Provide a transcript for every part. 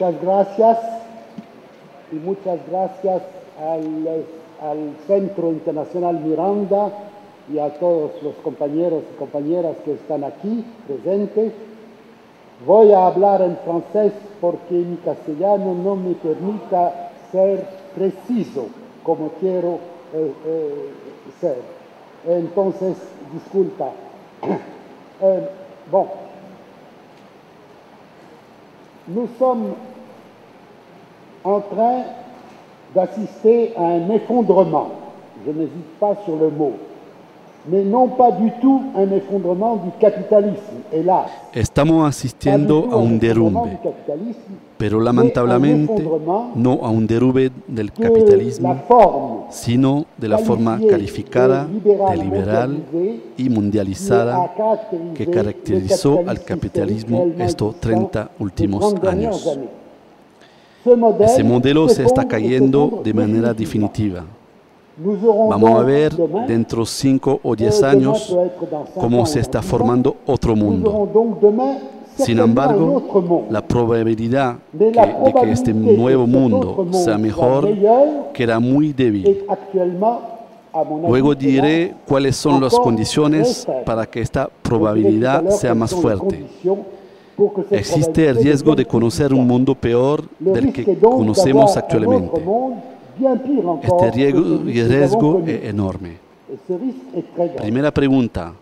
Muchas gracias y muchas gracias al Centro Internacional Miranda y a todos los compañeros y compañeras que están aquí presentes. Voy a hablar en francés porque mi castellano no me permita ser preciso como quiero ser. Entonces, disculpa. Bon. Nous sommes en train d'assister à un effondrement. Je n'hésite pas sur le mot. Mais non pas du tout un effondrement du capitalisme, hélas. Estamos asistiendo a un derrumbe, pero lamentablemente no a un derrumbe del capitalismo, sino de la forma calificada de liberal y mundializada que caracterizó al capitalismo estos 30 últimos años. Ese modelo se está cayendo de manera definitiva. Vamos a ver dentro de 5 o 10 años cómo se está formando otro mundo. Sin embargo, la probabilidad de que este nuevo mundo sea mejor queda muy débil. Luego diré cuáles son las condiciones para que esta probabilidad sea más fuerte. Existe el riesgo de conocer un mundo peor del que conocemos actualmente. Este riesgo es enorme. Primera pregunta,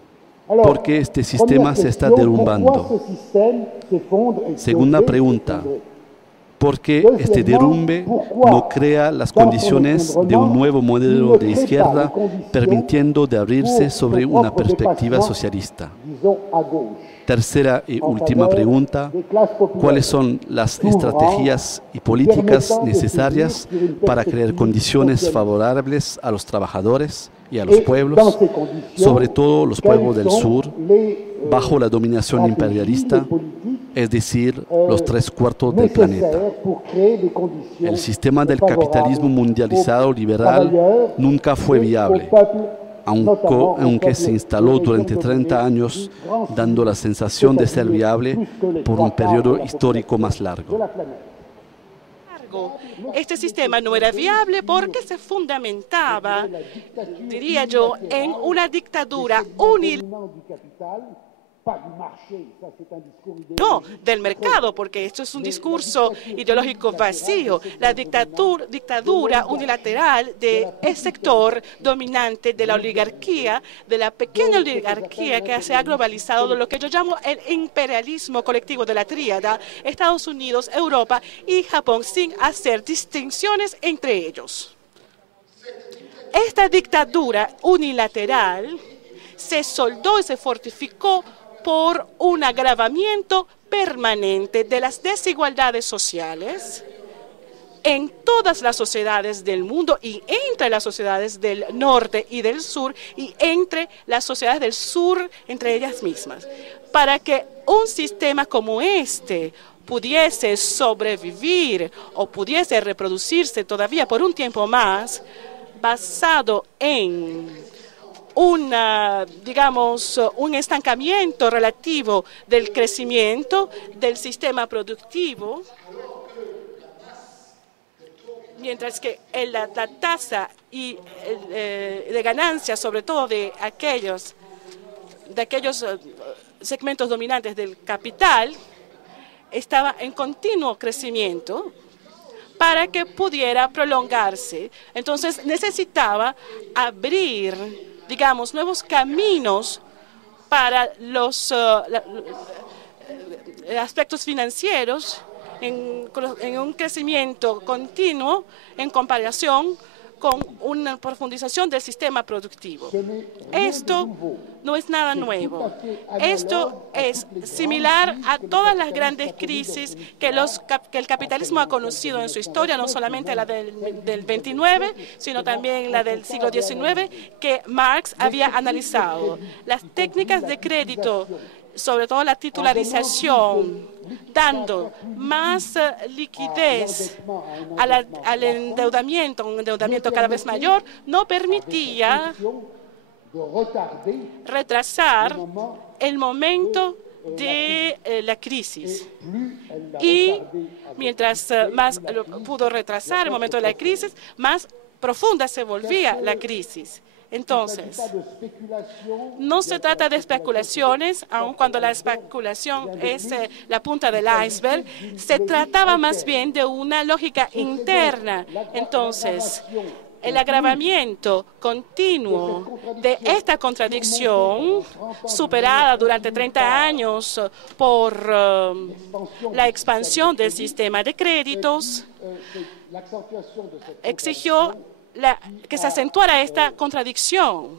¿por qué este sistema se está derrumbando? Segunda pregunta, ¿por qué este derrumbe no crea las condiciones de un nuevo modelo de izquierda permitiendo de abrirse sobre una perspectiva socialista? Tercera y última pregunta, ¿cuáles son las estrategias y políticas necesarias para crear condiciones favorables a los trabajadores y a los pueblos, sobre todo los pueblos del sur, bajo la dominación imperialista, es decir, los 3/4 del planeta? El sistema del capitalismo mundializado liberal nunca fue viable, aunque se instaló durante 30 años, dando la sensación de ser viable por un periodo histórico más largo. Este sistema no era viable porque se fundamentaba, diría yo, en una dictadura no del mercado, porque esto es un discurso ideológico vacío. La dictadura unilateral del sector dominante de la oligarquía, de la pequeña oligarquía que se ha globalizado, de lo que yo llamo el imperialismo colectivo de la tríada, Estados Unidos, Europa y Japón, sin hacer distinciones entre ellos. Esta dictadura unilateral se soldó y se fortificó por un agravamiento permanente de las desigualdades sociales en todas las sociedades del mundo y entre las sociedades del norte y del sur y entre las sociedades del sur entre ellas mismas. Para que un sistema como este pudiese sobrevivir o pudiese reproducirse todavía por un tiempo más, basado en un estancamiento relativo del crecimiento del sistema productivo, mientras que la tasa de ganancia, sobre todo de aquellos segmentos dominantes del capital, estaba en continuo crecimiento para que pudiera prolongarse. Entonces necesitaba abrir, digamos, nuevos caminos para los aspectos financieros en un crecimiento continuo en comparación con una profundización del sistema productivo. Esto no es nada nuevo. Esto es similar a todas las grandes crisis que el capitalismo ha conocido en su historia, no solamente la del 29, sino también la del siglo XIX, que Marx había analizado. Las técnicas de crédito, sobre todo la titularización, dando más liquidez al endeudamiento, un endeudamiento cada vez mayor, no permitía retrasar el momento de la crisis. Y mientras más lo pudo retrasar el momento de la crisis, más profunda se volvía la crisis. Entonces, no se trata de especulaciones, aun cuando la especulación es la punta del iceberg, se trataba más bien de una lógica interna. Entonces, el agravamiento continuo de esta contradicción, superada durante 30 años por la expansión del sistema de créditos, exigió que se acentuara esta contradicción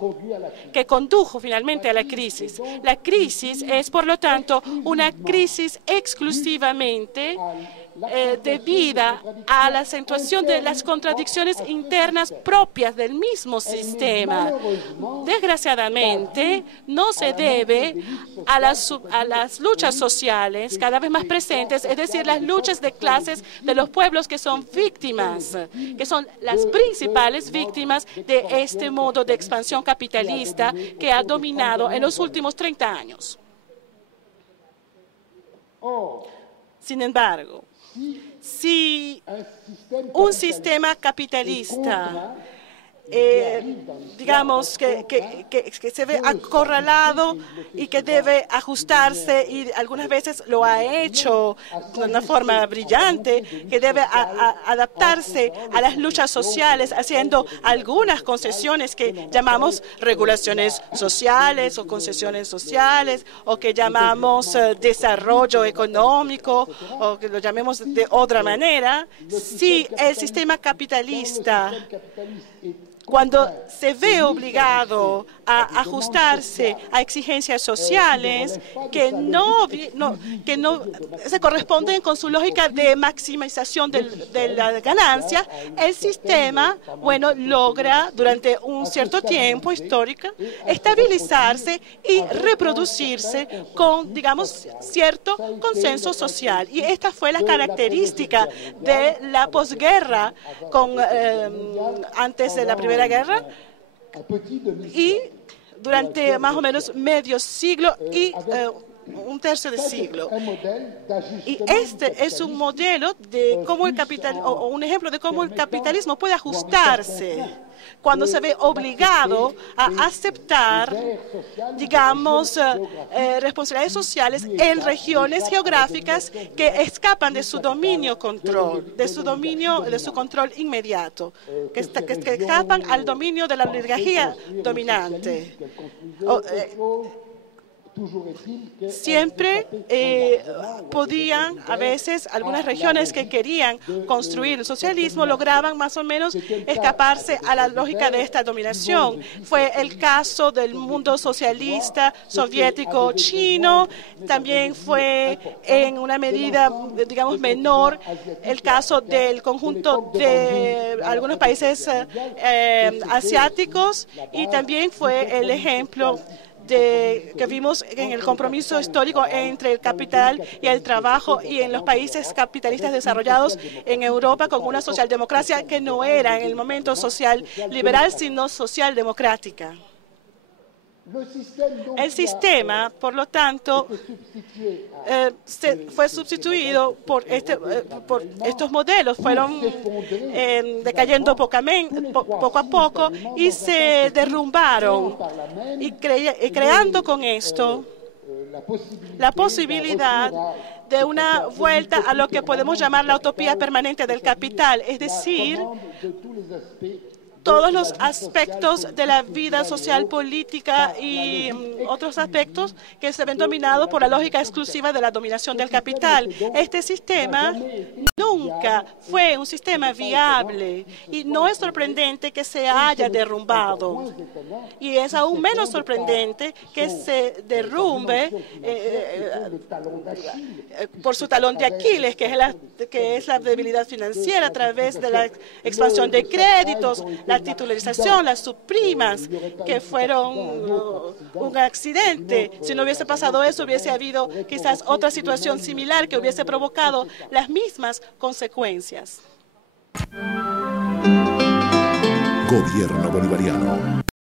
que condujo finalmente a la crisis. La crisis es, por lo tanto, una crisis exclusivamente debida a la acentuación de las contradicciones internas propias del mismo sistema. Desgraciadamente, no se debe a las luchas sociales cada vez más presentes, es decir, las luchas de clases de los pueblos que son víctimas, que son las principales víctimas de este modo de expansión capitalista que ha dominado en los últimos 30 años. Sin embargo, si un sistema capitalista, digamos, que se ve acorralado y que debe ajustarse, y algunas veces lo ha hecho de una forma brillante, que debe adaptarse a las luchas sociales, haciendo algunas concesiones que llamamos regulaciones sociales o concesiones sociales, o que llamamos desarrollo económico, o que lo llamemos de otra manera. Si el sistema capitalista, cuando se ve obligado a ajustarse a exigencias sociales que no se corresponden con su lógica de maximización de la ganancia, el sistema, bueno, logra durante un cierto tiempo histórico estabilizarse y reproducirse con, digamos, cierto consenso social. Y esta fue la característica de la posguerra antes de la Primera Guerra, y durante más o menos medio siglo y un tercio de siglo. Y este es un modelo de cómo el capital, o un ejemplo de cómo el capitalismo puede ajustarse cuando se ve obligado a aceptar, digamos, responsabilidades sociales en regiones geográficas que escapan de su control inmediato, que escapan al dominio de la oligarquía dominante. Siempre podían, a veces, algunas regiones que querían construir el socialismo lograban más o menos escaparse a la lógica de esta dominación. Fue el caso del mundo socialista soviético chino, también fue en una medida, digamos, menor el caso del conjunto de algunos países asiáticos, y también fue el ejemplo que vimos en el compromiso histórico entre el capital y el trabajo, y en los países capitalistas desarrollados en Europa, con una socialdemocracia que no era en el momento social liberal, sino socialdemocrática. El sistema, por lo tanto, fue sustituido por estos modelos, fueron decayendo poco a poco y se derrumbaron, y creando con esto la posibilidad de una vuelta a lo que podemos llamar la utopía permanente del capital, es decir, todos los aspectos de la vida social, política y otros aspectos que se ven dominados por la lógica exclusiva de la dominación del capital. Este sistema nunca fue un sistema viable, y no es sorprendente que se haya derrumbado. Y es aún menos sorprendente que se derrumbe por su talón de Aquiles, que es la debilidad financiera a través de la expansión de créditos, la titularización, las subprimas, que fueron un accidente. Si no hubiese pasado eso, hubiese habido quizás otra situación similar que hubiese provocado las mismas consecuencias. Gobierno bolivariano.